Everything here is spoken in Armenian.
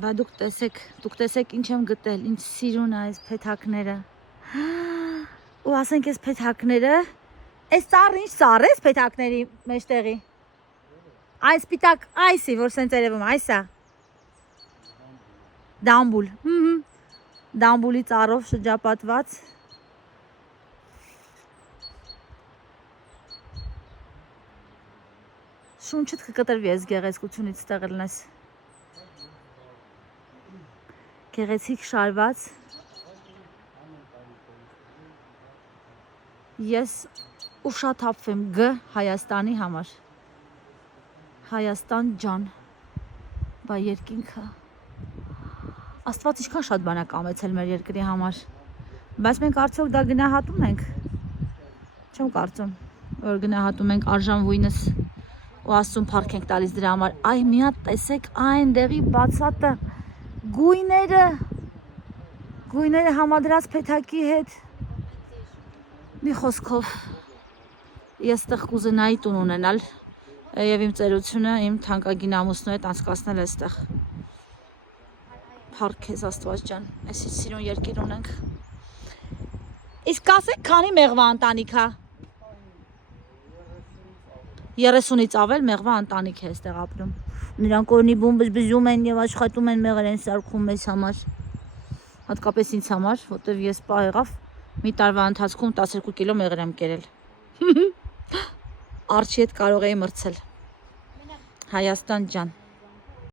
Բա դուք տեսեք ինչ եմ գտել, ինչ սիրուն է այս փեթակները։ Ու ասենք այս փեթակները, այս ծառը ինչ ծառ է, այս փեթակների մեջտեղի։ Այս սպիտակ այսի, որ սենց երևում, այս է։ Դամբուլ։ Դամբուլի ծառով շրջապատված։ Շունչդ կկտրվի այս գեղեցկությունից ստեղ լնես։ Գեղեցիկ շարված։ Ես ուշաթափվեմ Գ Հայաստանի համար։ Հայաստան ջան։ Բա երկինքը։ Աստված ինչքան շատ բան է կամեցել մեր երկրի համար։ Բայց մենք արդյոք դա գնահատում ենք։ Չեմ կարծում, որ գնահատում ենք արժանվույնս ու Աստծուն փառք ենք տալիս դրա համար։ Այ մի հատ տեսեք այնտեղի բացատը գույները համադրած փեթակի հետ։ Մի խոսքով ես այդտեղ կուզենայի տուն ունենալ եւ իմ ծերությունը իմ թանկագին ամուսնու հետ անցկացնել այստեղ։ Փառք քեզ Աստված ջան, այսից սիրուն երկիր ունենք։ Իսկ ասեք, քանի մեղվա ընտանիք է։ 30-ից ավել մեղվա ընտանիք է այստեղ ապրում։ Նրանք օրնի բուն բզբզում են եւ աշխատում են մեղր են սարքում մեզ համար։ Հատկապես ինձ համար, որտեվ ես պահ եղավ մի տարվա ընթացքում 12 կիլո մեղր եմ կերել։ Արջի հետ կարող էի մրցել։ Հայաստան ջան։